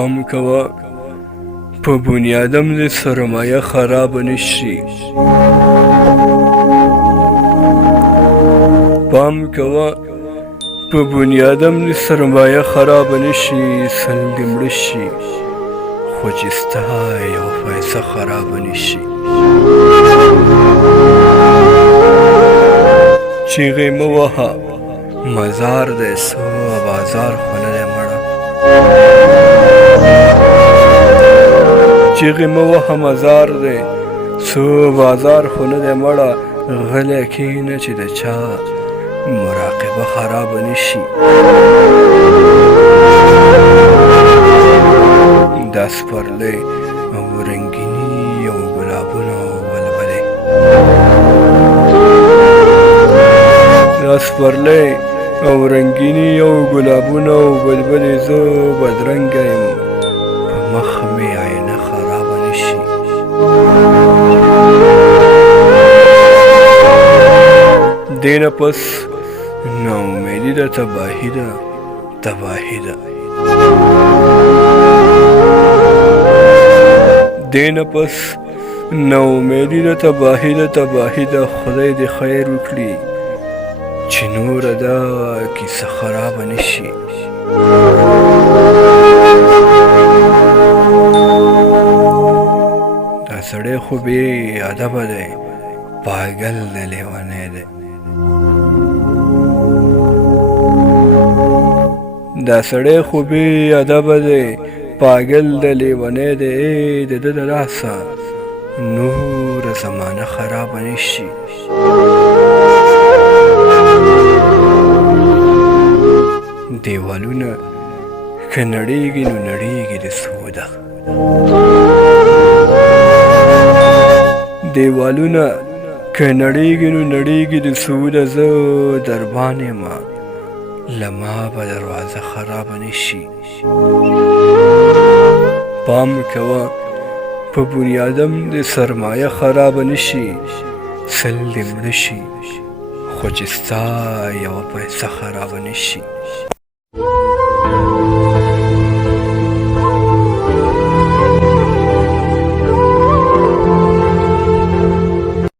پام کوه په بنیادم دې سرمایه خراب نشي. پام کوه په بنیادم دې سرمایه خراب نشي، سل دې مړه شي خو چې ستا یو پیسه خراب نشي. چیغې مه وهه مزار دی سو بازار خو نه دی مړه. چیغې مه وهه مزار دی سو بازار خو نه دی مړه. غلی کښېنه چې د چا مراقبه خراب نشي. دا سپرلی او رنګیني او ګلابونه او ولولې، دا سپرلی او رنګیني او ګلابونه او بلبلې، زه بدرنګه یم په مخ مې عینه خرابه نشي. دې نه پس ناامیدي ده، تباهي ده، تباهي ده. دې نه پس ناامیدي ده، تباهي ده، تباهي ده. خدای دې خیر وکړي چې نوره دا کیسه خرابه نشي. دا سړی خو بې ادبه دی، پاگل دی، لیونی دی. دا سړی خو بې ادبه دی، پاگل دی، لیونی دی. د ده د لاسه نوره زمانه خرابه نشي. دیوالونه که نړیږي نو نړیږي د سوده. دیوالونه که نړیږي نو نړیږي د سوده. زه دربان یم له ما به دروازه خرابه نشي. پام کوه په بنیادم د سرمایه خرابه نشي، سل دې مړه شي خو چې ستا یوه پیسه خرابه نشي.